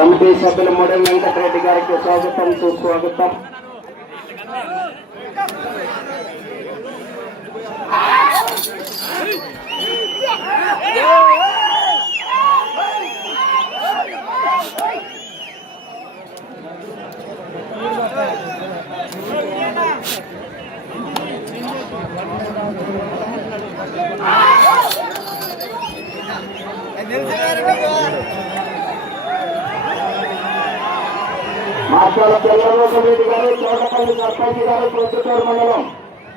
Committee సభ్యులు modal Venkatareddy గారికి స్వాగతం సుస్వాగతం. మాట్లాడ చంద్రబాబు గారు, చోటపల్లి సర్పంచ్ గారు, ప్రొద్దుటూరు మండలం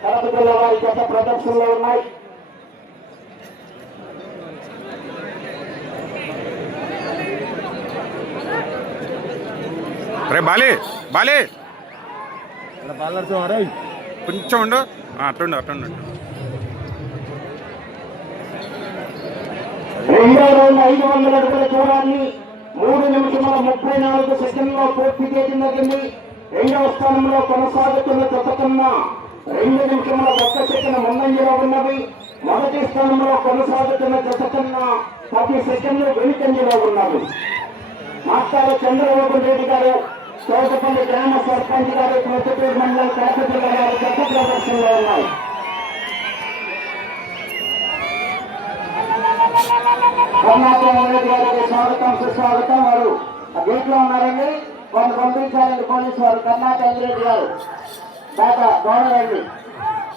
కడప జిల్లా వారి గత ప్రదర్శనలో ఉన్నాయి. బాలే బాలే కొంచెం ఉండు, అట్టుండు అట్టుండు. రెండో రౌండ్ 500 అడుగుల దూరాన్ని 3 నిమిషముల 34 సెకండ్లో పూర్తి చేయడం జరిగింది. రెండవ స్థానంలో కొనసాగుతున్న జత కన్నా 2 నిమిషముల 1 సెకండ్ ముందంజలో ఉన్నవి. మొదటి స్థానంలో కొనసాగుతున్న జత కన్నా 10 సెకండ్లు వెనుకంజలో ఉన్నవి. మాస్టాల చంద్రబాబు రెడ్డి గారు, తోటపల్లి గ్రామ సర్పంచ్ గారు, ప్రొద్దుటూరు మండలం కడప జిల్లా గారు జత ప్రదర్శనలో ఉన్నాయి. కర్ణాటక గారికి స్వాగతం సుస్వాగతం. వారు గేట్ లో ఉన్నారండి, వాళ్ళు పంపించారండి పోలీసు వారు. కర్ణాటక రెడ్డి గారు బాగా గౌరవండి.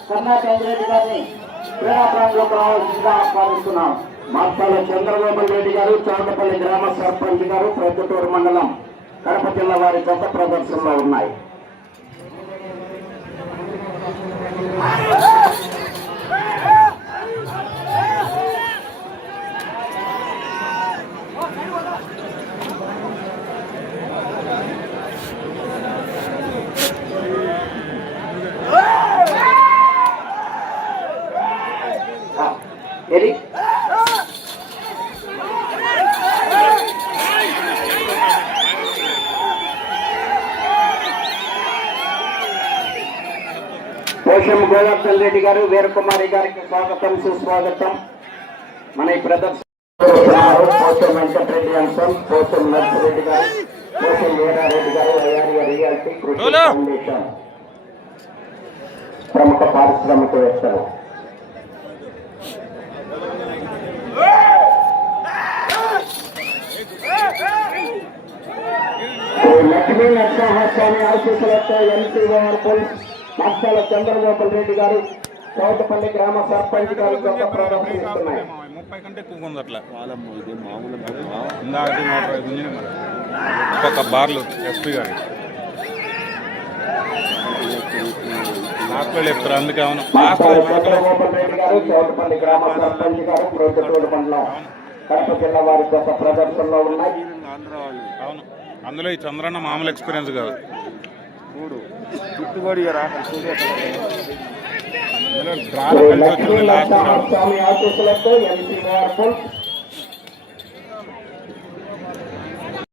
కర్ణాటక రెడ్డి గారిని క్రీడా ప్రాంగంలోకి రావాల్సిందిగా ఆహ్వానిస్తున్నాం. మాస్టాల చంద్రబాబు రెడ్డి గారు, చోటపల్లి గ్రామ సర్పంచ్ గారు, ప్రొద్దుటూరు మండలం కడప జిల్లా వారి గత ప్రదర్శనలో ఉన్నాయి. పోషం గోవర్ధన్ రెడ్డి గారు, వీరకుమారి గారికి స్వాగతం సుస్వాగతం. మన ఈ ప్రదర్శన పోషం వెంకటరెడ్డి అంశం, పోషం నర్సిరెడ్డి గారు, పోషం వీరారెడ్డి గారు, అయ్యారి రియాలిటీ కృషి ఫౌండేషన్ ప్రముఖ పారిశ్రామికవేత్తలు. లక్ష్మీ నరసింహస్వామి ఆశీస్సులతో ఎన్సీఆర్ పోలీస్ మాస్టాల చంద్రబాబు రెడ్డి గారు, చౌటపల్లి గ్రామ సర్పంచ్ గారు గత ప్రదర్శిస్తున్నాయి. 30 కంటే ఎక్కువ ఉంది అట్లా. ఒక్కొక్క బార్లు ఎస్పీ గారు నాకు చెప్తారు. అందుకే చంద్రబాబు రెడ్డి గారు, చౌటపల్లి గ్రామ సర్పంచ్ గారు, ప్రొద్దుటూరు మండలం కడప జిల్లా వారి గత ప్రదర్శనలో ఉన్నాయి. అవును, అందులో ఈ చంద్రన్న మామూలు ఎక్స్పీరియన్స్ కాదు. స్వామి ఆశీస్సులతో ఎన్టీఆర్